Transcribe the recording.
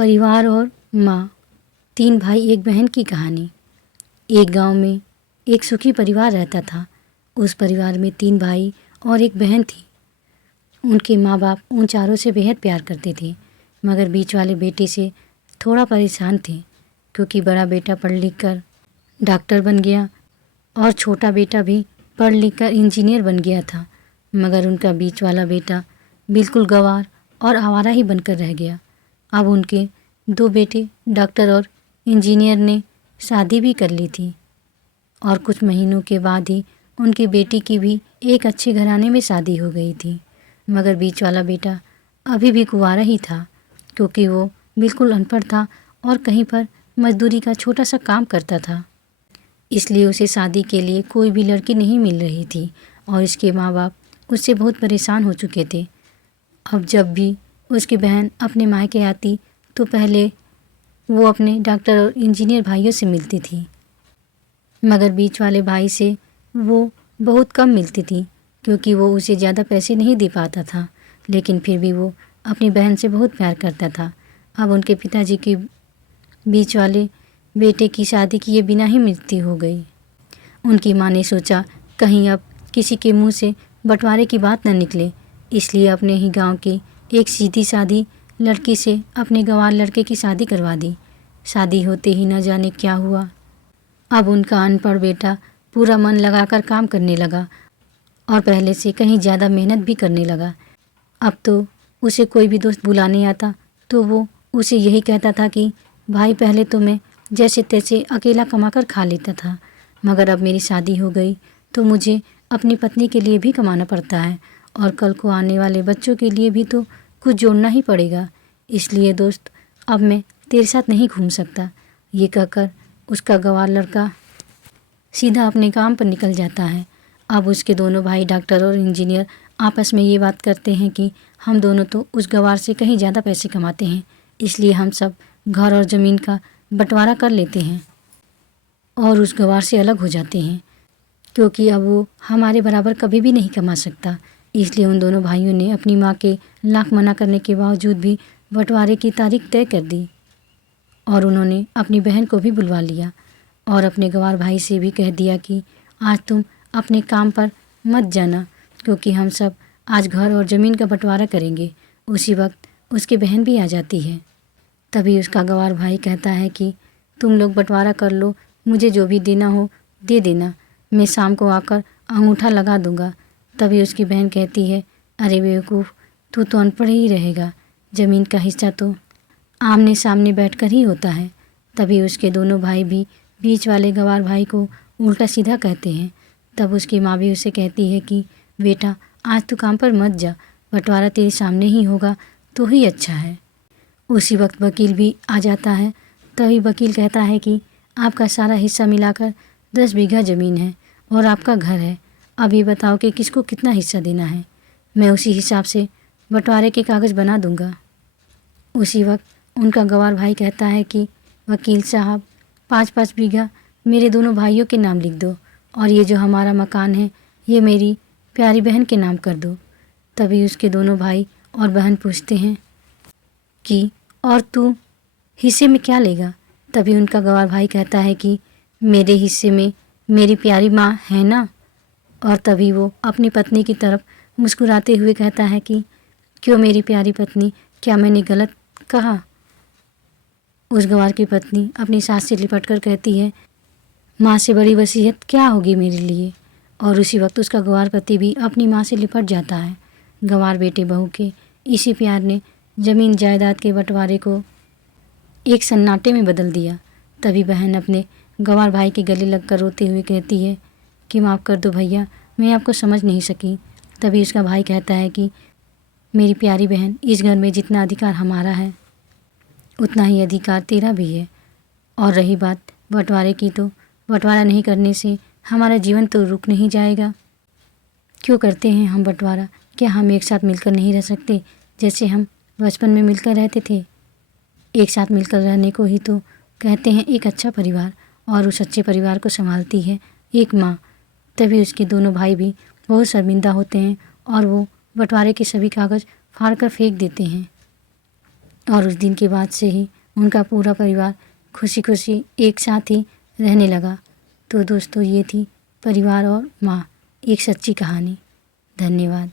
परिवार और माँ, 3 भाई एक बहन की कहानी। एक गांव में एक सुखी परिवार रहता था। उस परिवार में 3 भाई और एक बहन थी। उनके माँ बाप उन चारों से बेहद प्यार करते थे, मगर बीच वाले बेटे से थोड़ा परेशान थे, क्योंकि बड़ा बेटा पढ़ लिख कर डॉक्टर बन गया और छोटा बेटा भी पढ़ लिख कर इंजीनियर बन गया था। मगर उनका बीच वाला बेटा बिल्कुल गंवार और आवारा ही बनकर रह गया। अब उनके 2 बेटे डॉक्टर और इंजीनियर ने शादी भी कर ली थी और कुछ महीनों के बाद ही उनकी बेटी की भी एक अच्छे घराने में शादी हो गई थी। मगर बीच वाला बेटा अभी भी कुंवारा ही था, क्योंकि वो बिल्कुल अनपढ़ था और कहीं पर मजदूरी का छोटा सा काम करता था। इसलिए उसे शादी के लिए कोई भी लड़की नहीं मिल रही थी और इसके माँ बाप उससे बहुत परेशान हो चुके थे। अब जब भी उसकी बहन अपने मायके आती तो पहले वो अपने डॉक्टर और इंजीनियर भाइयों से मिलती थी, मगर बीच वाले भाई से वो बहुत कम मिलती थी, क्योंकि वो उसे ज़्यादा पैसे नहीं दे पाता था। लेकिन फिर भी वो अपनी बहन से बहुत प्यार करता था। अब उनके पिताजी की बीच वाले बेटे की शादी किए बिना ही मृत्यु हो गई। उनकी माँ ने सोचा कहीं अब किसी के मुंह से बंटवारे की बात न निकले, इसलिए अपने ही गांव की एक सीधी सादी लड़की से अपने गंवार लड़के की शादी करवा दी। शादी होते ही न जाने क्या हुआ। अब उनका अनपढ़ बेटा पूरा मन लगाकर काम करने लगा और पहले से कहीं ज़्यादा मेहनत भी करने लगा। अब तो उसे कोई भी दोस्त बुलाने आता तो वो उसे यही कहता था कि भाई, पहले तो मैं जैसे तैसे अकेला कमाकर खा लेता था, मगर अब मेरी शादी हो गई तो मुझे अपनी पत्नी के लिए भी कमाना पड़ता है और कल को आने वाले बच्चों के लिए भी तो कुछ जोड़ना ही पड़ेगा। इसलिए दोस्त, अब मैं तेरे साथ नहीं घूम सकता। ये कहकर उसका गंवार लड़का सीधा अपने काम पर निकल जाता है। अब उसके दोनों भाई डॉक्टर और इंजीनियर आपस में ये बात करते हैं कि हम दोनों तो उस गंवार से कहीं ज़्यादा पैसे कमाते हैं, इसलिए हम सब घर और ज़मीन का बंटवारा कर लेते हैं और उस गंवार से अलग हो जाते हैं, क्योंकि अब वो हमारे बराबर कभी भी नहीं कमा सकता। इसलिए उन दोनों भाइयों ने अपनी माँ के लाख मना करने के बावजूद भी बंटवारे की तारीख तय कर दी और उन्होंने अपनी बहन को भी बुलवा लिया और अपने गंवार भाई से भी कह दिया कि आज तुम अपने काम पर मत जाना, क्योंकि हम सब आज घर और ज़मीन का बंटवारा करेंगे। उसी वक्त उसकी बहन भी आ जाती है। तभी उसका गंवार भाई कहता है कि तुम लोग बंटवारा कर लो, मुझे जो भी देना हो दे देना, मैं शाम को आकर अंगूठा लगा दूंगा। तभी उसकी बहन कहती है, अरे बेवकूफ़, तू तो अनपढ़ ही रहेगा, ज़मीन का हिस्सा तो आमने सामने बैठकर ही होता है। तभी उसके दोनों भाई भी बीच वाले गंवार भाई को उल्टा सीधा कहते हैं। तब उसकी माँ भी उसे कहती है कि बेटा, आज तू काम पर मत जा, बंटवारा तेरे सामने ही होगा तो ही अच्छा है। उसी वक्त वकील भी आ जाता है। तभी वकील कहता है कि आपका सारा हिस्सा मिलाकर 10 बीघा ज़मीन है और आपका घर है। अभी बताओ कि किसको कितना हिस्सा देना है, मैं उसी हिसाब से बंटवारे के कागज़ बना दूंगा। उसी वक्त उनका गंवार भाई कहता है कि वकील साहब, 5-5 बीघा मेरे दोनों भाइयों के नाम लिख दो और ये जो हमारा मकान है ये मेरी प्यारी बहन के नाम कर दो। तभी उसके दोनों भाई और बहन पूछते हैं कि और तू हिस्से में क्या लेगा। तभी उनका गंवार भाई कहता है कि मेरे हिस्से में मेरी प्यारी माँ है ना। और तभी वो अपनी पत्नी की तरफ मुस्कुराते हुए कहता है कि क्यों मेरी प्यारी पत्नी, क्या मैंने गलत कहा। उस गंवार की पत्नी अपनी सास से लिपट कर कहती है, माँ से बड़ी वसीयत क्या होगी मेरे लिए। और उसी वक्त उसका गंवार पति भी अपनी माँ से लिपट जाता है। गंवार बेटे बहू के इसी प्यार ने ज़मीन जायदाद के बंटवारे को एक सन्नाटे में बदल दिया। तभी बहन अपने गंवार भाई के गले लगकर रोते हुए कहती है कि माफ़ कर दो भैया, मैं आपको समझ नहीं सकी। तभी उसका भाई कहता है कि मेरी प्यारी बहन, इस घर में जितना अधिकार हमारा है उतना ही अधिकार तेरा भी है। और रही बात बंटवारे की, तो बंटवारा नहीं करने से हमारा जीवन तो रुक नहीं जाएगा। क्यों करते हैं हम बंटवारा? क्या हम एक साथ मिलकर नहीं रह सकते, जैसे हम बचपन में मिलकर रहते थे? एक साथ मिलकर रहने को ही तो कहते हैं एक अच्छा परिवार, और उस अच्छे परिवार को संभालती है एक माँ। तभी उसके दोनों भाई भी बहुत शर्मिंदा होते हैं और वो बंटवारे के सभी कागज़ फाड़ कर फेंक देते हैं। और उस दिन के बाद से ही उनका पूरा परिवार खुशी खुशी एक साथ ही रहने लगा। तो दोस्तों, ये थी परिवार और माँ, एक सच्ची कहानी। धन्यवाद।